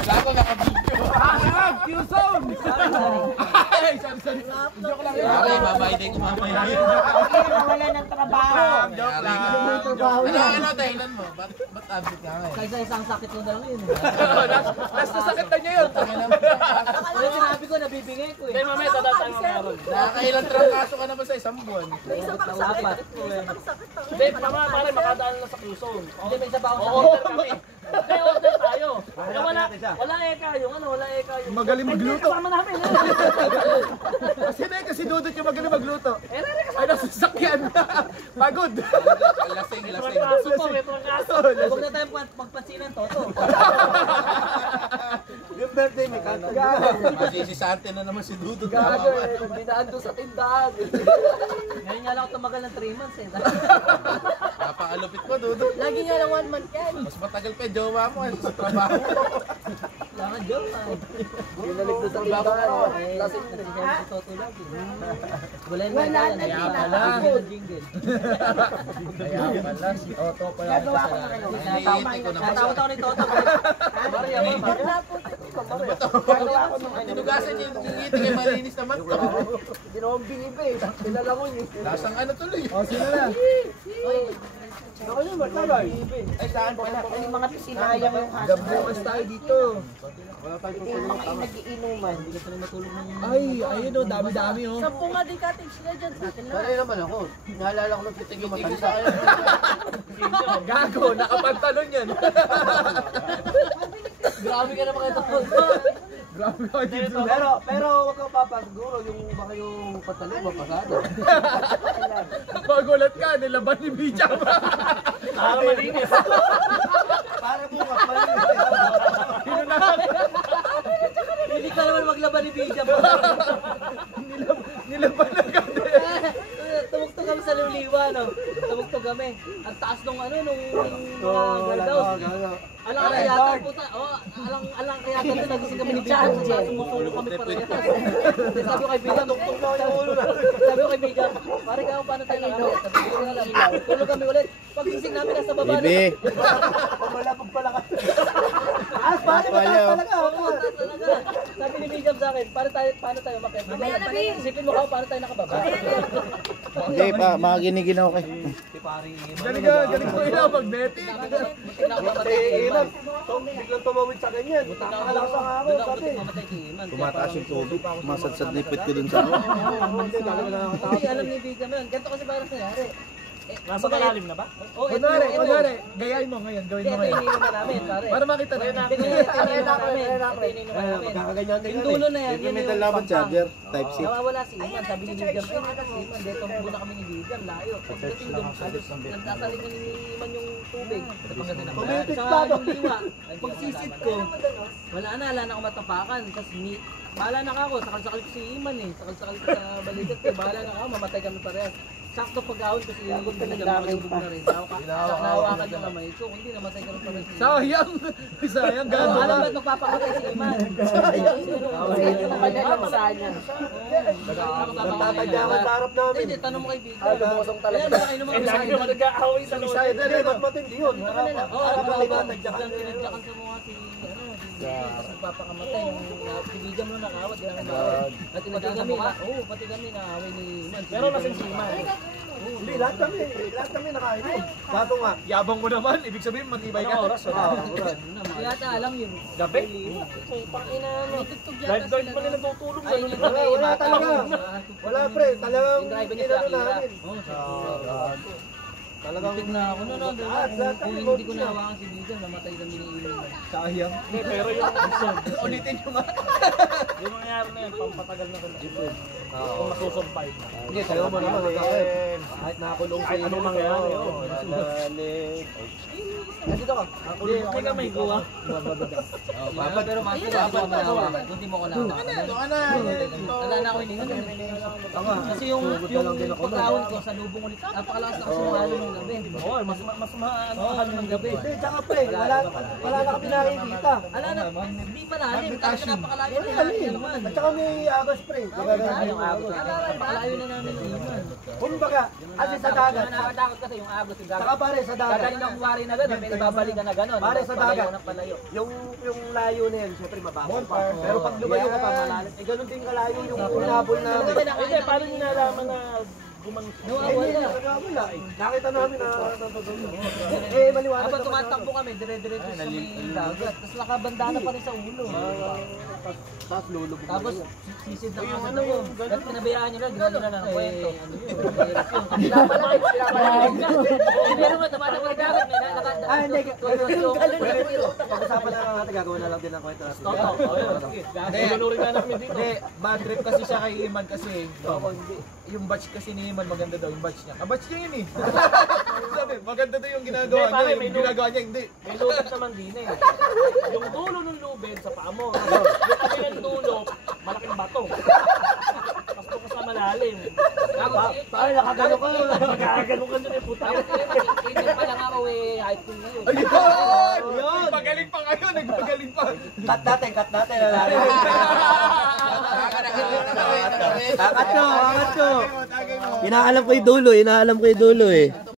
Ako nakabidyo. Hashtag Q-Zone! Ay, sorry. Joke lang yun. Okay, babayday ko mamaya. Wala ng trabaho. Joke lang. Ano dahilan mo? Ba't absent ka ngayon? Kaysa isang sakit mo na lang yun. Last na sakit na niya yun. Ano sinabi ko, nabibigay ko eh. Kaya mamaya dadaan mo meron. Nakakailang trangkaso ka na ba sa isang buwan? Dapat. Hindi, pare, makadaan lang sa Q-Zone. Hindi, may isa pa ako Order kami. Hindi, order tayo. Wala eka yung ano, wala eka yung... Magaling magluto. Kasama namin. Kasi Dudut yung magaling magluto. Ay, nasasakyan. Pagod. Lasing. Kaso po, may kaso. Huwag na tayo magpansinan, Toto. Yung birthday may kanto. Masisisante na naman si Dudut. Gago eh, dinaan doon sa tindahan. Ngayon nga lang ako tumagal ng 3 months eh. Napaalupit mo, Dudut. Lagi nga lang 1 month yan. Mas matagal pa yung jowa mo sa trabaho. Kailangan joke man. Ginalik doon sa tindahan. Lasing na si Toto lagi. Wala yung mga yan. Kaya pala. Jingle. Kaya pala. Si Otto pala. Gagawa ko ng ano. Natakot ako ni Toto. Maria, Ano ba to? Tinugasan niya yung ngiti kay malinis naman to. Hindi naman binibe eh. Pinalangon eh. Lasang ano tuloy. O, sino na? Ako yun, matagay. Ay, saan pa na? Yung mga sinayang yung hasa. Gabukas tayo dito. Wala tayong Yung mga nagiinuman. Hindi ka sanay matulog ng... Ay, ayun o. Dami-dami o. Sampu nga di cottage na dyan sa atin Sanay naman ako. Naalala ko ng pitig yung matanda. Gago, nakapantalon yan. Grabe ka naman ito. Grabe ka dito. Pero wag kang papaguro yung baka yung patalong mapasado. Magulat ka, nilaban ni Bicha. Para malinis. Para bukas malinis. Hindi ka naman maglaban ni Bija. Nilaban na kami. Tumugtog kami sa Luliwa, no? Tumugtog kami. Ang taas nung ano, nung guardhouse. Alang kayatan puta. Oh, alang kayatan doon nagising kami ni Bija. Sumusulo kami parehas. Sabi ko kay Bija, tuktok na yung ulo na. Sabi ko kay Bija, pare ka paano tayo nakawit? Tulog kami ulit. Paggising namin nasa baba na. Bibi. Pamalapag pala ka. Pare mataas talaga. Sabi ni Bija sa akin, paano tayo makita? Isipin mo ka, paano tayo nakababa? Hindi pa, makikinigin ako kay. Galing ko ina mag-netting. Iman, biglang tumawid sa ganyan. Nakakalakas ang ako, sabi. Tumataas yung tubig. Masadsad lipit ko dun sa ako. Hindi, alam ni Bija mo yun. Ganito kasi parang nangyari. Nasa malalim na ba? Oh, ito, Kunwari, gayahin mo ngayon, gawin Ito mo ngayon. iniinuman namin, pare. Para makita na. Ito iniinuman namin. Magkakaganyan Yung dulo na yan, yun May yung dalaman charger, type C. nawawala si Iman, sabi ni Bijam, ay naka si Iman, dito muna kami ni Bijam, layo. Pagdating doon, halos nagsasalingan ni Iman yung tubig. Pagdating na sa yung liwa, pagsisid ko, wala na ako matapakan. Tapos bahala na ako, sakal-sakal ko si Iman eh. Sakal-sakal ko sa balikat ko, bahala na ako, mamatay kami parehas. Sakto pag-ahon ko si Bijam, makalimbog na rin. Nahawakan yung kamay ko, kundi namatay kami parehas. Sayang! Sayang, gano'n. Alam ba't magpapakatay si Iman? Tatadya ka sa harap namin. Hindi, tanong mo kay Bijam. Lumosong talaga. Ayan, Eh, lagi naman nag-aaway sa loob. Insider eh, ba't matindi yun? Oo, tinadyakan sa mga si tapos magpapakamatay yung si Bijam mo nakawat, di namin nakawat. At pati kami naaway ni Iman. Pero lasing si Iman. Hindi, lahat kami nakainom. Kaso nga, Yabang mo naman, ibig sabihin matibay ka. Anong oras? Hindi yata alam yun. Gabi? Pangina mo. Lifeguard pa rin nagtutulog. Ayun yung wala talaga. Wala pre, talagang yung driver ni inano Shakira. namin. Talagang na ako noon, kung hindi ko nahawakan si Bijam, namatay kami ni Iman. Sayang. Hindi, pero yung Ulitin nyo nga. yung mangyari na yun, pampatagal na kung kung masusurvive na. Hindi, tayo mo naman magkakain. Kahit nakakulong Kahit anong mangyari, oo. Dito ka. Hindi ka may guwa. Pero mas ko ako nahawakan, hindi mo ko nahawakan. Wala na ako iniwan. Kasi yung pagkahon ko sa lubong ulit, napakalakas na kasi ng alon ng gabi. Oo, mas maano ng gabi. Hindi, tsaka pre, wala na kami nakikita. Ala na, hindi pa lalim, talaga napakalalim. At saka may agos pre. yung agos. Napakalayo na namin ng iman. Kumbaga, kasi sa dagat. Nakakatakot kasi yung agos, yung Saka dagat. pare sa dagat. Gagaling ang kuwari na gano'n, may ibabalikan na gano'n. Pare sa dagat. Palayo ng palayo. Yung layo na yan, syempre mababaw pa. Pero pag lumayo ka pa malalim, eh ganun din kalayo yung unabol namin. Hindi, paano nyo nalaman na gumanon? Wala eh. Nakita namin na eh maliwanag Habang naman tumatakbo kami, dire-diretso sa may dagat. Tapos nakabandana pa rin sa ulo. Tapos lulubog. Tapos sisid ng mga ano ko. Dahil pinabayaan nyo lang, ginawa nyo lang ng kwento. Ano yun? Mahirap yun. Pero nga, tumatakbo ng dagat. May nakakanta. Ah, hindi. Pag-usapan na lang natin, gagawin na lang din ang kwento natin. Lunurin na namin dito. Hindi, bad trip kasi siya kay Iman kasi. Yung batch kasi ni Iman maganda daw, yung batch niya. Kabatch niya yun eh. Sabi, maganda daw yung ginagawa Hindi, pare, niya, may yung ginagawa niya hindi. May lubid naman din eh. Yung dulo ng lubid sa paa mo. Yung kabilang dulo, malaking bato. Tapos doon ka sa malalim. Pare, nakagano ka. Magkakaganon ka dun eh, puta. Kailan pa lang ako eh, high school ngayon. Ayun! Nagpagaling pa kayo, nagpagaling pa. Cut natin. Angat ko. Inaalam ko yung dulo eh.